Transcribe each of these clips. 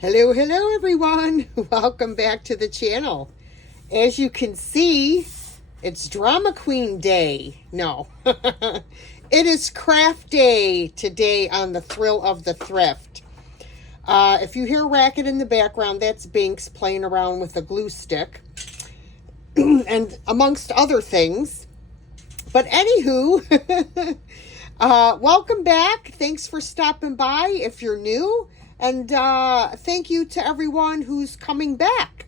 Hello, hello everyone. Welcome back to the channel. As you can see, it's Drama Queen Day. No, it is Craft Day today on the Thrill of the Thrift. If you hear racket in the background, that's Binks playing around with a glue stick and amongst other things. But anywho, welcome back. Thanks for stopping by if you're new. And thank you to everyone who's coming back.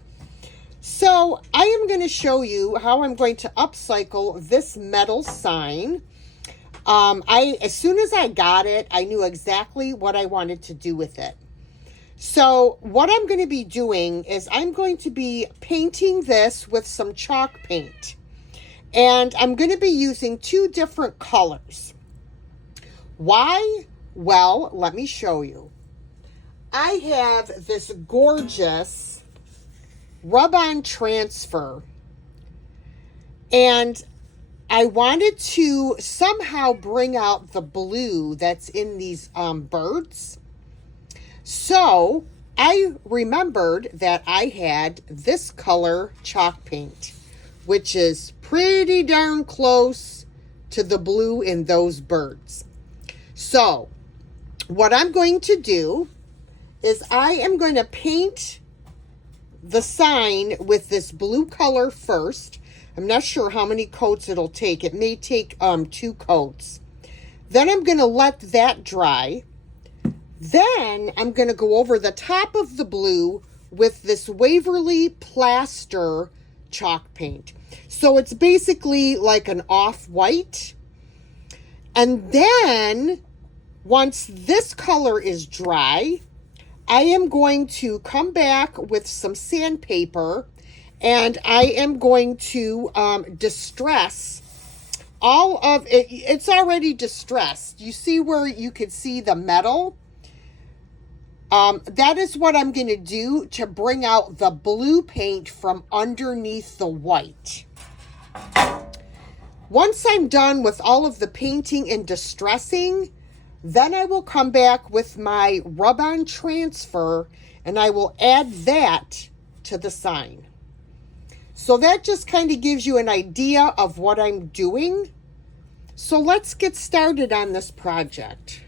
So I am going to show you how I'm going to upcycle this metal sign. As soon as I got it, I knew exactly what I wanted to do with it. So what I'm going to be doing is I'm going to be painting this with some chalk paint. And I'm going to be using two different colors. Why? Well, let me show you. I have this gorgeous rub-on transfer, and I wanted to somehow bring out the blue that's in these birds. So I remembered that I had this color chalk paint, which is pretty darn close to the blue in those birds. So what I'm going to do is I am going to paint the sign with this blue color first. I'm not sure how many coats it'll take. It may take 2 coats. Then I'm going to let that dry. Then I'm going to go over the top of the blue with this Waverly Plaster chalk paint. So it's basically like an off-white. And then once this color is dry, I am going to come back with some sandpaper, and I am going to distress all of it. It's already distressed. You see where you can see the metal? That is what I'm going to do to bring out the blue paint from underneath the white. Once I'm done with all of the painting and distressing, then I will come back with my rub-on transfer and I will add that to the sign. So that just kind of gives you an idea of what I'm doing. So let's get started on this project.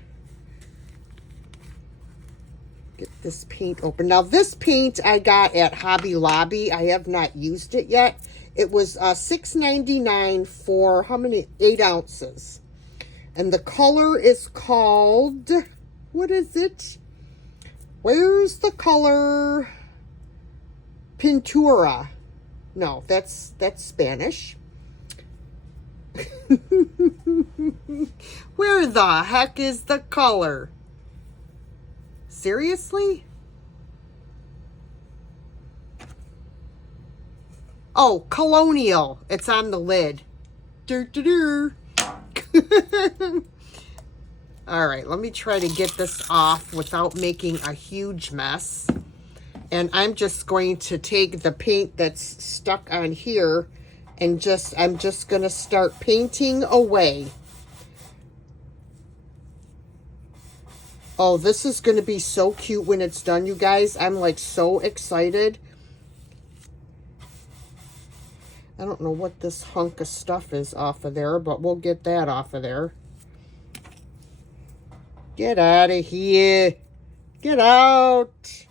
Get this paint open. Now this paint I got at Hobby Lobby. I have not used it yet. It was $6.99 for how many? 8 ounces. And the color is called, what is it? Where's the color? Pintura. No, that's Spanish. Where the heck is the color? Seriously? Oh, Colonial. It's on the lid. Dur-dur-dur. All right, let me try to get this off without making a huge mess. And I'm just going to take the paint that's stuck on here and I'm just going to start painting away. Oh, this is going to be so cute when it's done, you guys. I'm like so excited. I don't know what this hunk of stuff is off of there, but we'll get that off of there. Get out of here. Get out.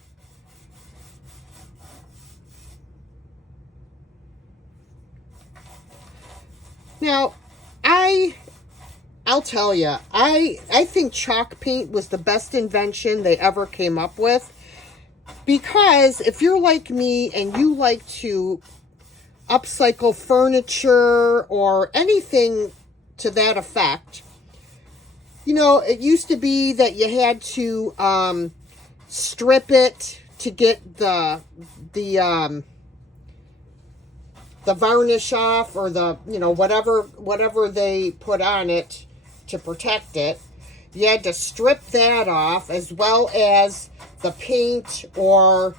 Now, I'll tell you, I think chalk paint was the best invention they ever came up with. Because if you're like me and you like to upcycle furniture or anything to that effect, you know, it used to be that you had to strip it to get the varnish off, or the, you know, whatever they put on it to protect it. You had to strip that off, as well as the paint or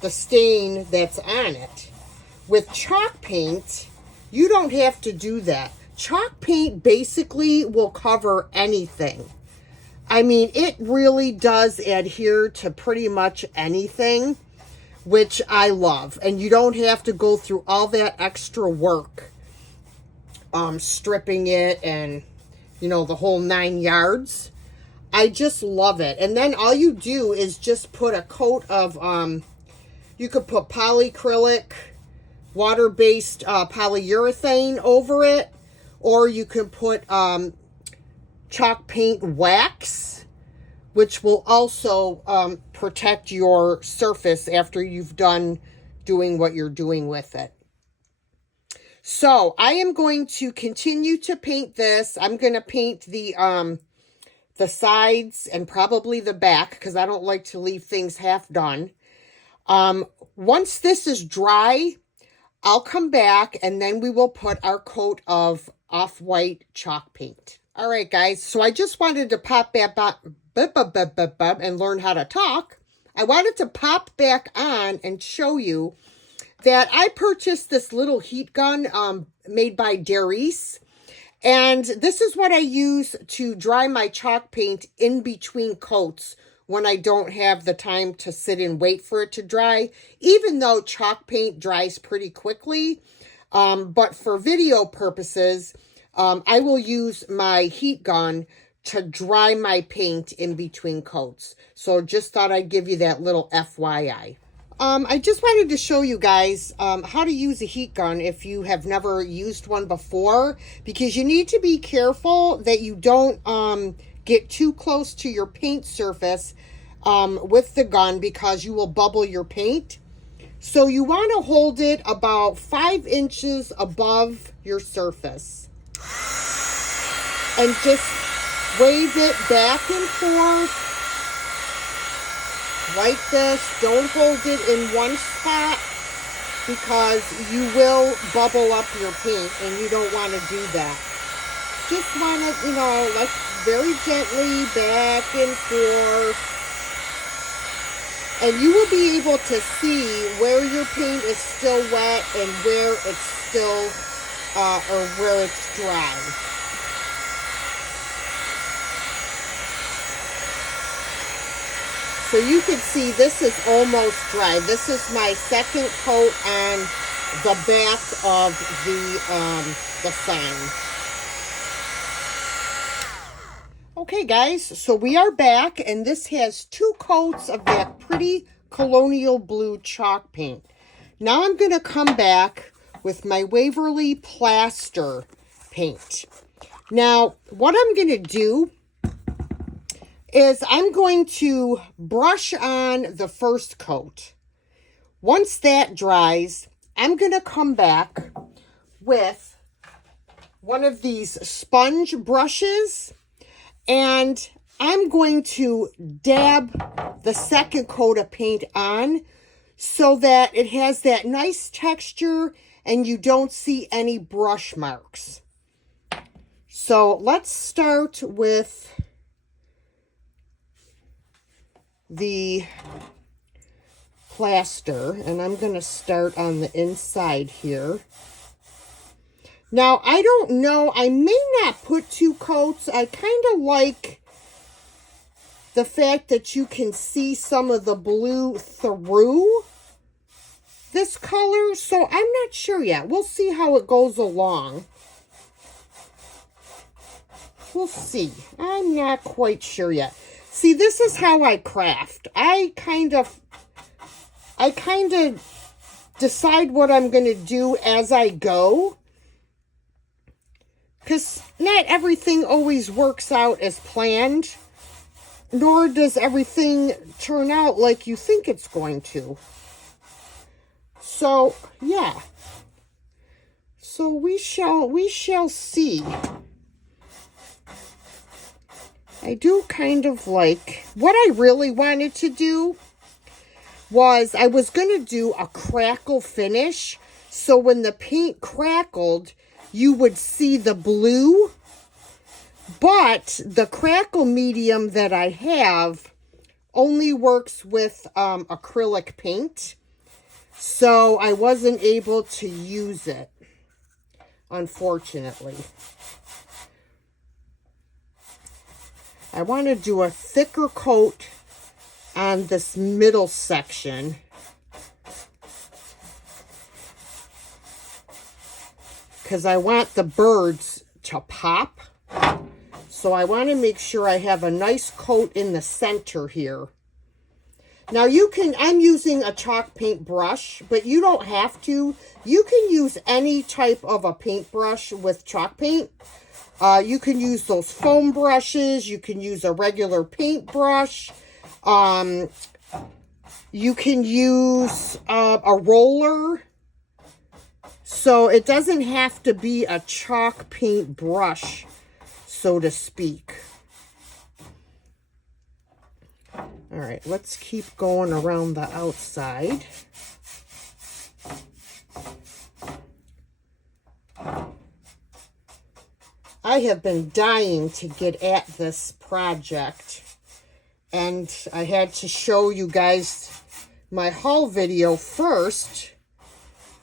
the stain that's on it. With chalk paint, you don't have to do that. Chalk paint basically will cover anything. I mean, it really does adhere to pretty much anything, which I love. And you don't have to go through all that extra work, stripping it and, you know, the whole 9 yards. I just love it. And then all you do is just put a coat of, you could put polyacrylic, water-based polyurethane over it, or you can put chalk paint wax, which will also protect your surface after you've done doing what you're doing with it. So I am going to continue to paint this. I'm going to paint the sides and probably the back because I don't like to leave things half done. Once this is dry, I'll come back and then we will put our coat of off-white chalk paint. All right, guys. So I just wanted to pop back and learn how to talk. I wanted to pop back on and show you that I purchased this little heat gun made by Darice. And this is what I use to dry my chalk paint in between coats when I don't have the time to sit and wait for it to dry, even though chalk paint dries pretty quickly. But for video purposes, I will use my heat gun to dry my paint in between coats. So just thought I'd give you that little FYI. I just wanted to show you guys how to use a heat gun if you have never used one before, because you need to be careful that you don't get too close to your paint surface with the gun because you will bubble your paint. So you want to hold it about 5 inches above your surface and just wave it back and forth like this. Don't hold it in one spot because you will bubble up your paint and you don't want to do that. Just want to, you know, like very gently back and forth. And you will be able to see where your paint is still wet and where it's still, or where it's dry. So you can see this is almost dry. This is my second coat on the back of the sign. Okay, guys, so we are back, and this has 2 coats of that pretty colonial blue chalk paint. Now I'm going to come back with my Waverly Plaster paint. Now, what I'm going to do is I'm going to brush on the first coat. Once that dries, I'm going to come back with one of these sponge brushes, and I'm going to dab the second coat of paint on so that it has that nice texture and you don't see any brush marks. So let's start with the plaster, and I'm going to start on the inside here. Now, I don't know, I may not put 2 coats. I kind of like the fact that you can see some of the blue through this color, so I'm not sure yet. We'll see how it goes along. We'll see. I'm not quite sure yet. See, this is how I craft. I kind of decide what I'm going to do as I go, because not everything always works out as planned, nor does everything turn out like you think it's going to. So, yeah. So we shall see. I do kind of like, what I really wanted to do was I was going to do a crackle finish. So when the paint crackled, you would see the blue. But the crackle medium that I have only works with acrylic paint. So I wasn't able to use it, unfortunately. I want to do a thicker coat on this middle section. Because I want the birds to pop. So I want to make sure I have a nice coat in the center here. Now I'm using a chalk paint brush, but you don't have to. You can use any type of a paintbrush with chalk paint. You can use those foam brushes. You can use a regular paintbrush. You can use a roller. So it doesn't have to be a chalk paint brush, so to speak. All right, let's keep going around the outside. I have been dying to get at this project, and I had to show you guys my haul video first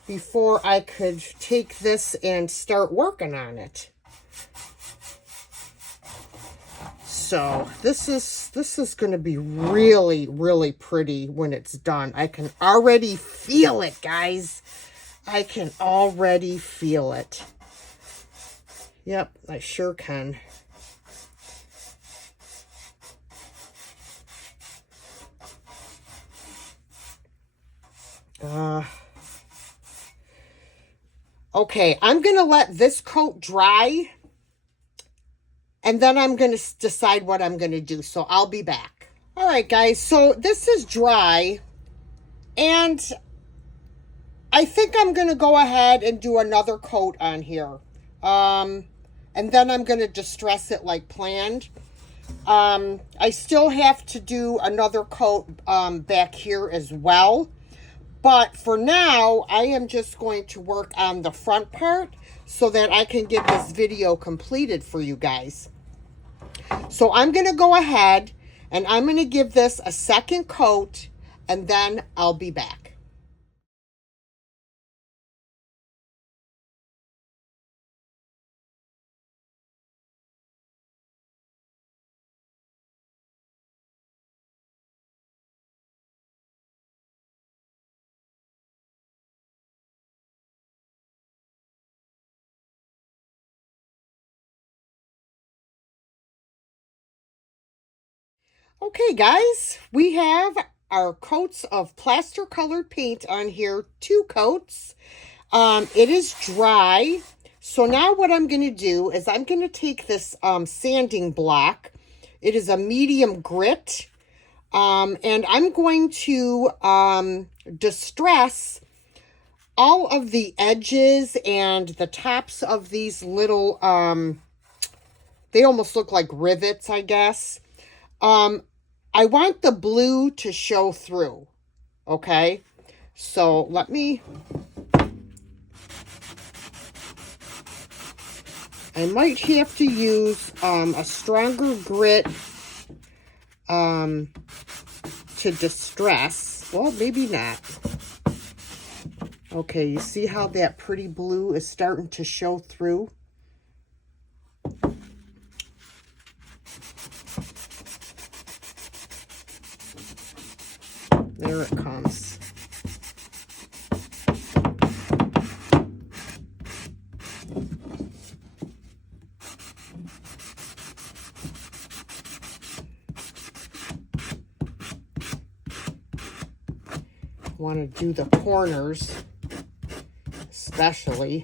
before I could take this and start working on it. So this is going to be really, really pretty when it's done. I can already feel it, guys. I can already feel it. Yep, I sure can. Okay, I'm going to let this coat dry, and then I'm going to decide what I'm going to do. So I'll be back. All right, guys, so this is dry, and I think I'm going to go ahead and do another coat on here. And then I'm going to distress it like planned. I still have to do another coat back here as well. But for now, I am just going to work on the front part so that I can get this video completed for you guys. So I'm going to go ahead and I'm going to give this a second coat, and then I'll be back. Okay, guys, we have our coats of plaster colored paint on here, 2 coats. It is dry. So now what I'm going to do is I'm going to take this sanding block. It is a medium grit. And I'm going to distress all of the edges and the tops of these little, they almost look like rivets, I guess. I want the blue to show through, okay? So let me, I might have to use a stronger grit to distress. Well, maybe not. Okay, you see how that pretty blue is starting to show through? There it comes. Want to do the corners, especially.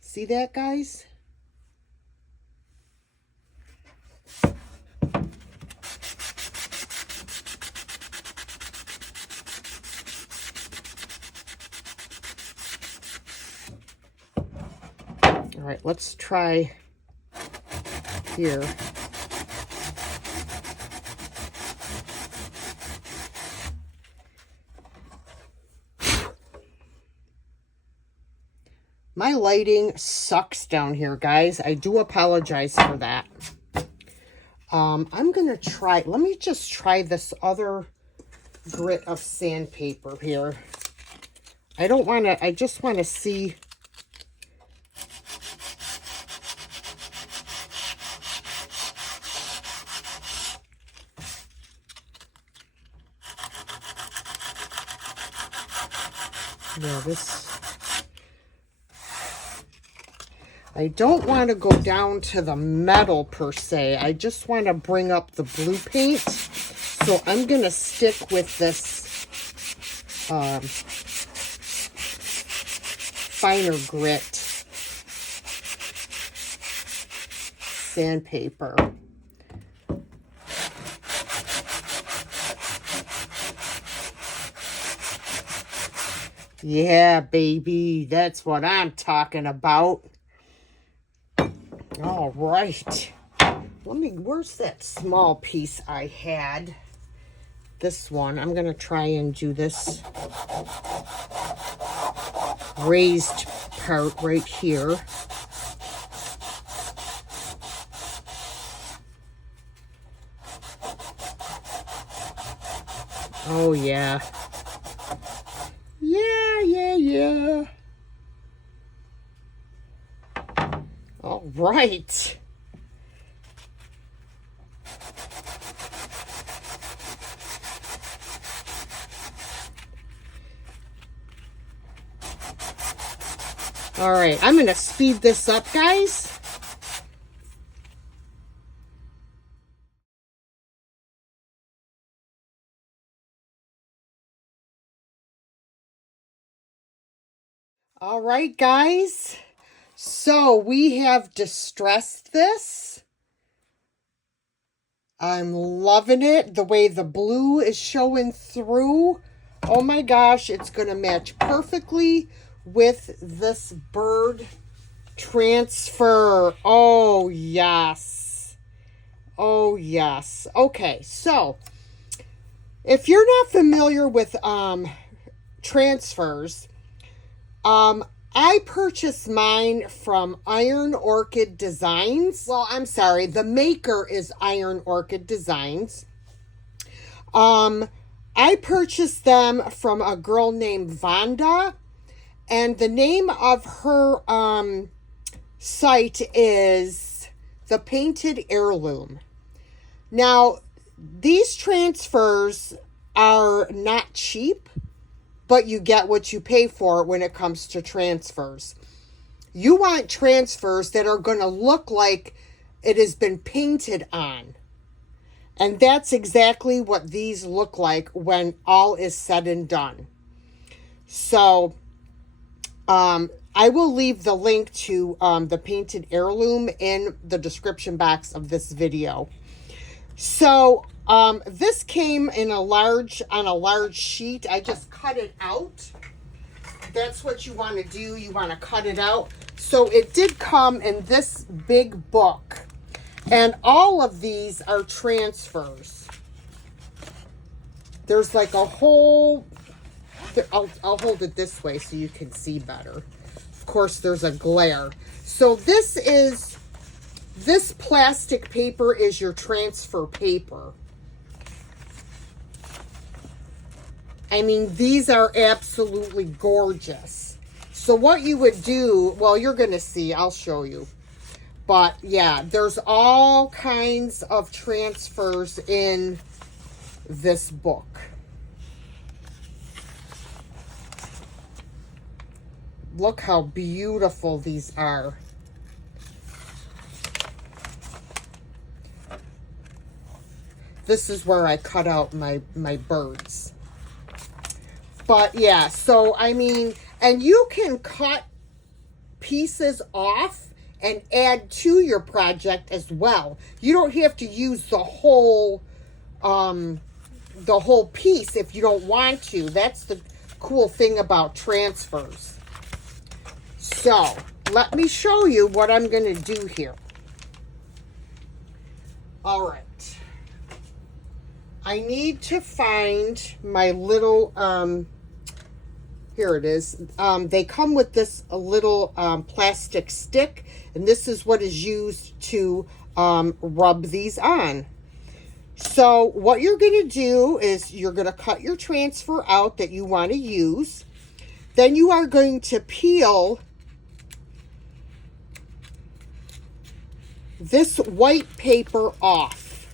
See that, guys? All right, let's try here. My lighting sucks down here, guys. I do apologize for that. I'm going to try, let me just try this other grit of sandpaper here. I just want to see Yeah, I don't want to go down to the metal per se. I just want to bring up the blue paint. So I'm going to stick with this finer grit sandpaper. Yeah, baby, that's what I'm talking about. All right. Where's that small piece I had? This one. I'm going to try and do this raised part right here. Oh, yeah. Yeah. All right. All right, I'm going to speed this up, guys. All right, guys. So we have distressed this. I'm loving it. The way the blue is showing through. Oh my gosh, it's going to match perfectly with this bird transfer. Oh, yes. Oh, yes. Okay, so if you're not familiar with transfers, I purchased mine from Orchid Designs. Well, I'm sorry, the maker is Orchid Designs. I purchased them from a girl named Vonda, and the name of her site is The Painted Heirloom. Now, these transfers are not cheap, but you get what you pay for when it comes to transfers. You want transfers that are going to look like it has been painted on. And that's exactly what these look like when all is said and done. So, I will leave the link to the Painted Heirloom in the description box of this video. So, this came in on a large sheet. I just cut it out. That's what you want to do. You want to cut it out. So it did come in this big book. And all of these are transfers. There's like a whole... I'll hold it this way so you can see better. Of course, there's a glare. So this plastic paper is your transfer paper. I mean, these are absolutely gorgeous. So what you would do, well, you're going to see, I'll show you. But yeah, there's all kinds of transfers in this book. Look how beautiful these are. This is where I cut out my birds. But yeah, so I mean, and you can cut pieces off and add to your project as well. You don't have to use the whole piece if you don't want to. That's the cool thing about transfers. So, let me show you what I'm going to do here. All right. I need to find my little, here it is. They come with this little plastic stick, and this is what is used to rub these on. So what you're going to do is you're going to cut your transfer out that you want to use. Then you are going to peel this white paper off.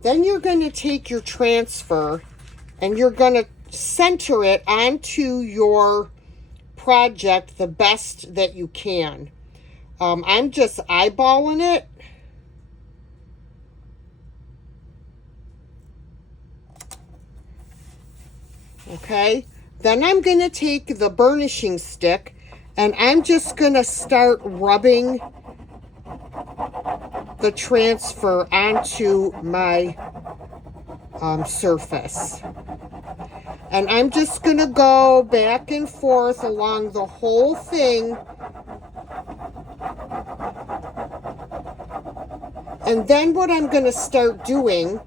Then you're going to take your transfer And you're going to center it onto your project the best that you can. I'm just eyeballing it. Okay. Then I'm going to take the burnishing stick and I'm just going to start rubbing the transfer onto my surface. And I'm just going to go back and forth along the whole thing. And then what I'm going to start doing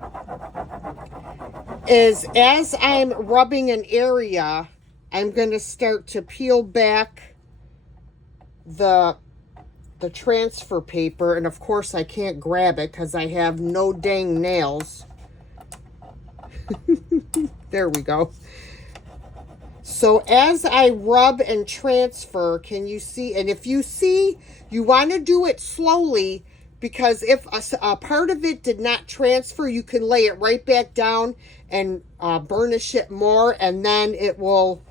is, as I'm rubbing an area, I'm going to start to peel back the transfer paper. And of course I can't grab it because I have no dang nails. There we go. So as I rub and transfer, can you see? And if you see, you want to do it slowly, because if a part of it did not transfer, you can lay it right back down and burnish it more, and then it will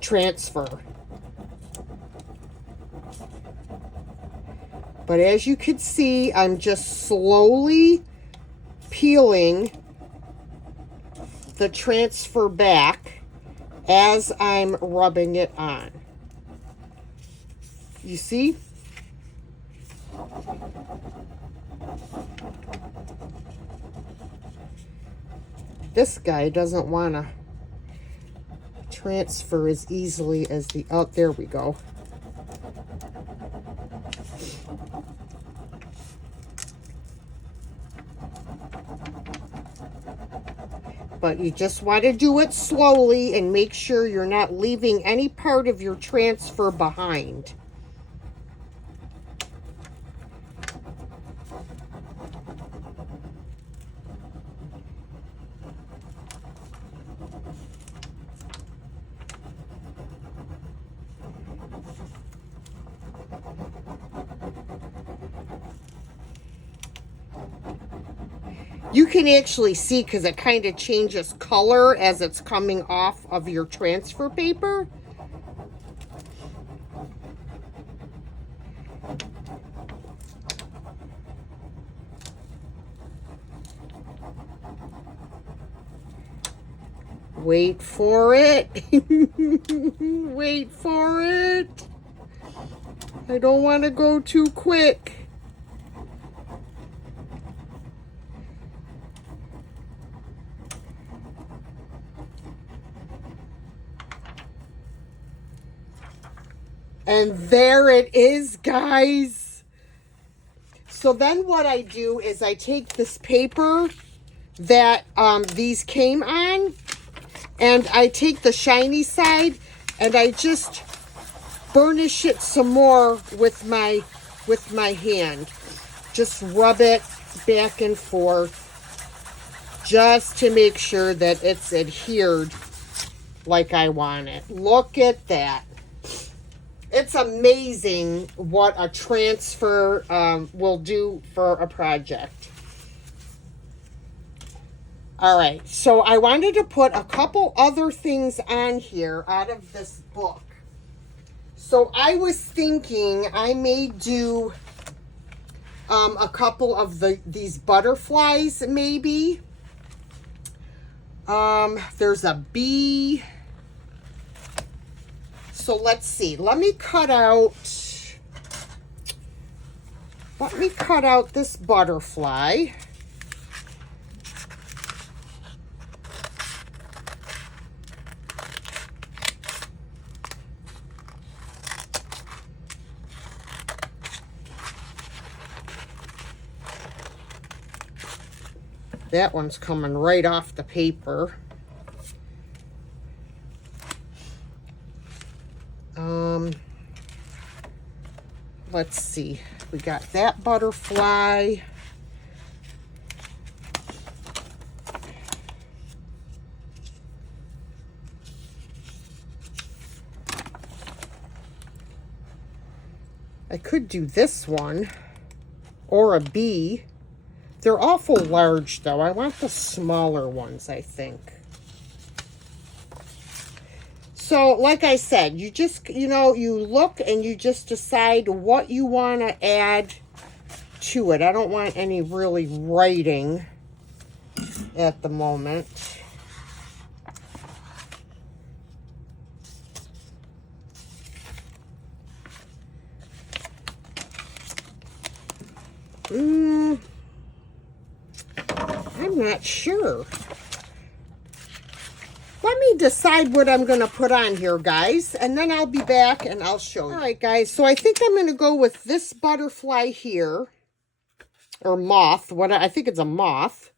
transfer. But as you can see, I'm just slowly peeling the transfer back as I'm rubbing it on. You see? This guy doesn't want to transfer as easily as the, oh, there we go. But you just want to do it slowly and make sure you're not leaving any part of your transfer behind. You can actually see, because it kind of changes color as it's coming off of your transfer paper. Wait for it. Wait for it. I don't want to go too quick. And there it is, guys. So then what I do is I take this paper that these came on, and I take the shiny side and I just burnish it some more with my hand. Just rub it back and forth just to make sure that it's adhered like I want it. Look at that. It's amazing what a transfer will do for a project. All right, so I wanted to put a couple other things on here out of this book. So I was thinking I may do a couple of these butterflies, maybe. There's a bee. So let's see. Let me cut out this butterfly. That one's coming right off the paper. Let's see. We got that butterfly. I could do this one, or a bee. They're awful large, though. I want the smaller ones, I think. So, like I said, you just, you know, you look and you just decide what you want to add to it. I don't want any really writing at the moment. I'm not sure. Let me decide what I'm going to put on here, guys, and then I'll be back and I'll show you. All right, guys, so I think I'm going to go with this butterfly here, or moth. I think it's a moth.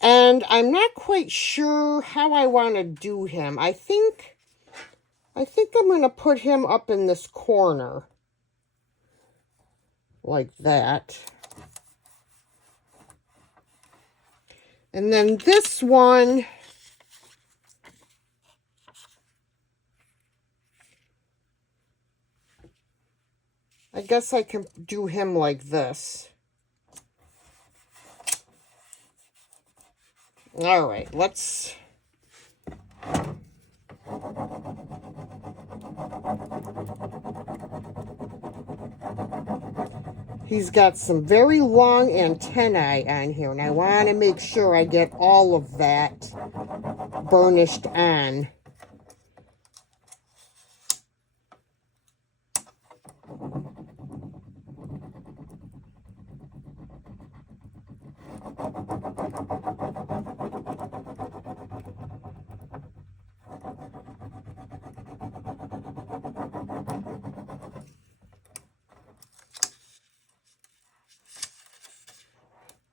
And I'm not quite sure how I want to do him. I think I'm going to put him up in this corner, like that. And then this one, I guess I can do him like this. All right, let's... He's got some very long antennae on here, and I want to make sure I get all of that burnished on.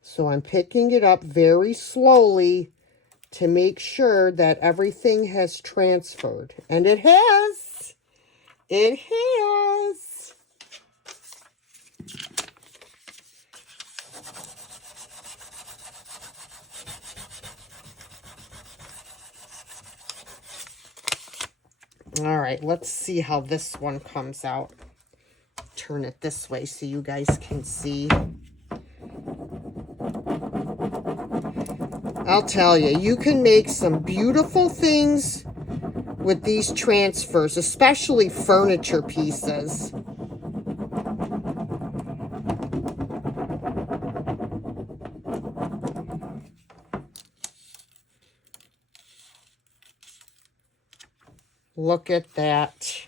So I'm picking it up very slowly to make sure that everything has transferred. And it has. It has. All right, let's see how this one comes out. Turn it this way so you guys can see. I'll tell you, you can make some beautiful things with these transfers, especially furniture pieces. Look at that.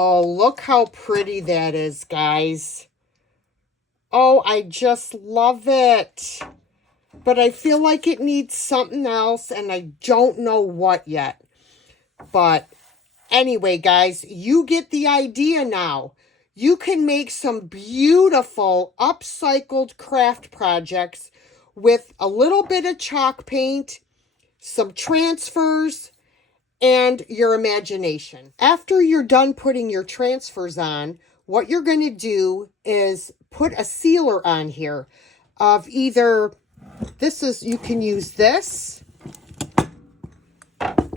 Oh, look how pretty that is, guys. Oh, I just love it. But I feel like it needs something else, and I don't know what yet. But anyway, guys, you get the idea now. You can make some beautiful upcycled craft projects with a little bit of chalk paint, some transfers, and your imagination. After you're done putting your transfers on, what you're going to do is put a sealer on here of either, you can use this,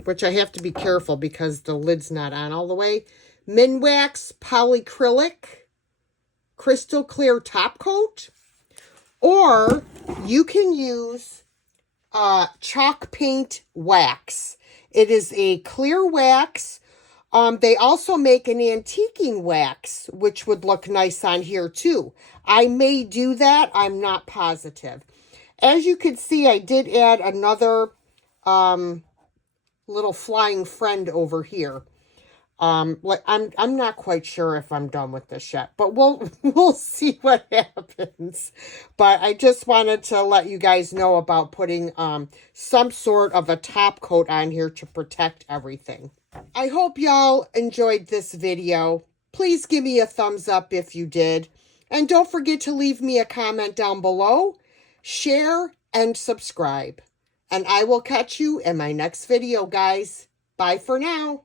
which I have to be careful because the lid's not on all the way, Minwax Polycrylic Crystal Clear Top Coat, or you can use chalk paint wax. It is a clear wax. They also make an antiquing wax, which would look nice on here too. I may do that. I'm not positive. As you can see, I did add another little flying friend over here. Like I'm not quite sure if I'm done with this yet, but we'll see what happens. But I just wanted to let you guys know about putting some sort of a top coat on here to protect everything. I hope y'all enjoyed this video. Please give me a thumbs up if you did. And don't forget to leave me a comment down below, share, and subscribe. And I will catch you in my next video, guys. Bye for now.